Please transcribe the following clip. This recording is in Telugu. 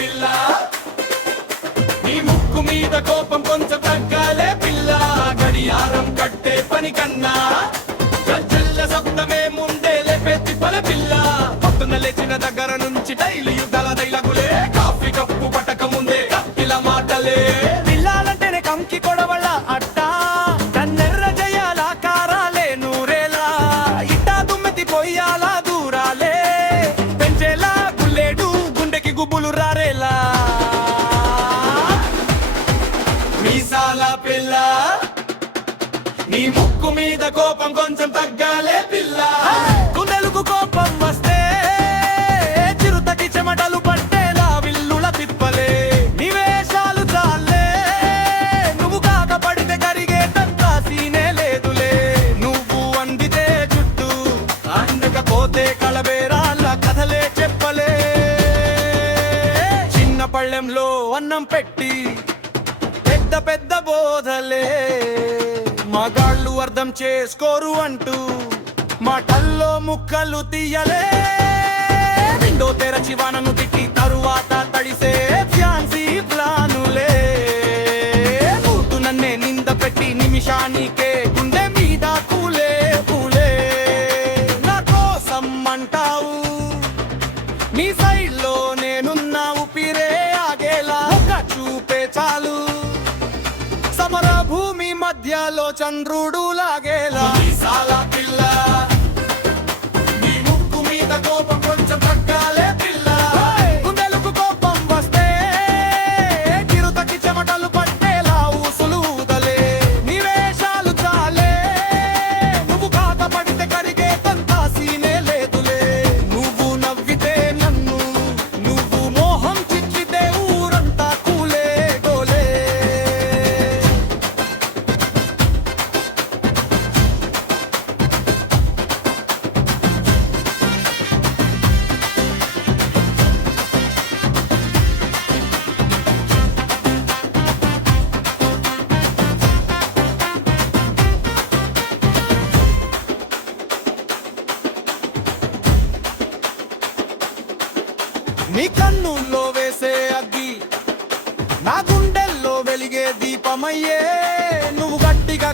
పిల్ల నీ ముక్కు మీద కోపం కొంచెం తగ్గాలే పిల్ల గడియారం కట్టే పని కన్నా గజ్జెల్ల శబ్దమే ముందే లేపెత్తి పల పిల్ల పొద్దున లేచిన దగ్గర నుంచి డైలీ యుద్ధాల దైలగులే కాఫీ కప్పు పట్టక ముందే కప్పిల మాటలే పిల్లాలంటేనే కంకి కొడవళ్ళ అట్ట కన్నెర్ర జయాల కారాలే నూరేలా ఇట్టా దుమ్మెతి పొయ్యాల దూరాలే పెంచేలా గుల్లేడు గుండెకి గుబ్బులు రారేలా మీసాల పిల్ల నీ ముక్కు మీద కోపం కొంచెం తగ్గాలే పిల్ల గుండెలకు కోపం వస్తే చిరుతకి చెమటలు పట్టేలా విల్లుల తిప్పలే నివేశాలు చాలే నువ్వు కాక పడితే కరిగేటంత సీనే లేదులే నువ్వు అందితే చుట్టూ అందకపోతే కలబేరాల కథలే చెప్పలే చిన్న పళ్ళెంలో అన్నం పెట్టి పెద్ద పెద్ద బోధలే మగాళ్ళు అర్థం చేసుకోరు అంటూ మాటల్లో ముక్కలు తీయలే విండో తెరచి వానను తిట్టి తరువాత తడిసే ఫ్యాన్సీ ప్లానులే పూతు నన్నే నింద పెట్టి నిమిషానికే గుండె మీద కూలే కూలే నా కోసం అంటావు నీ సైడ్లో నేనున్నా ఊపిరే ఆగేలా ఒక చూపే చాలు సమర భూమి మధ్యలో చంద్రుడు లాగేలా మీసాల పిల్ల నీ ముక్కు మీద కోపం కొంచెం తగ్గాలే పిల్ల గుండెలకు కోపం వస్తే చిరుతకి చెమటలు పట్టేలా ఊసులు ఊదలే నివేశాలు చాలే నువ్వు కాక పడితే కరిగేటంత సీనే లేదులే నువ్వు నవ్వితే నన్ను నువ్వు మోహం చిచ్చితే ఊరంతా కూలే డోలే నీ కన్నుల్లో వేసే అగ్గి నా గుండెల్లో వెలిగే దీపమయ్యే నువ్వు గట్టిగా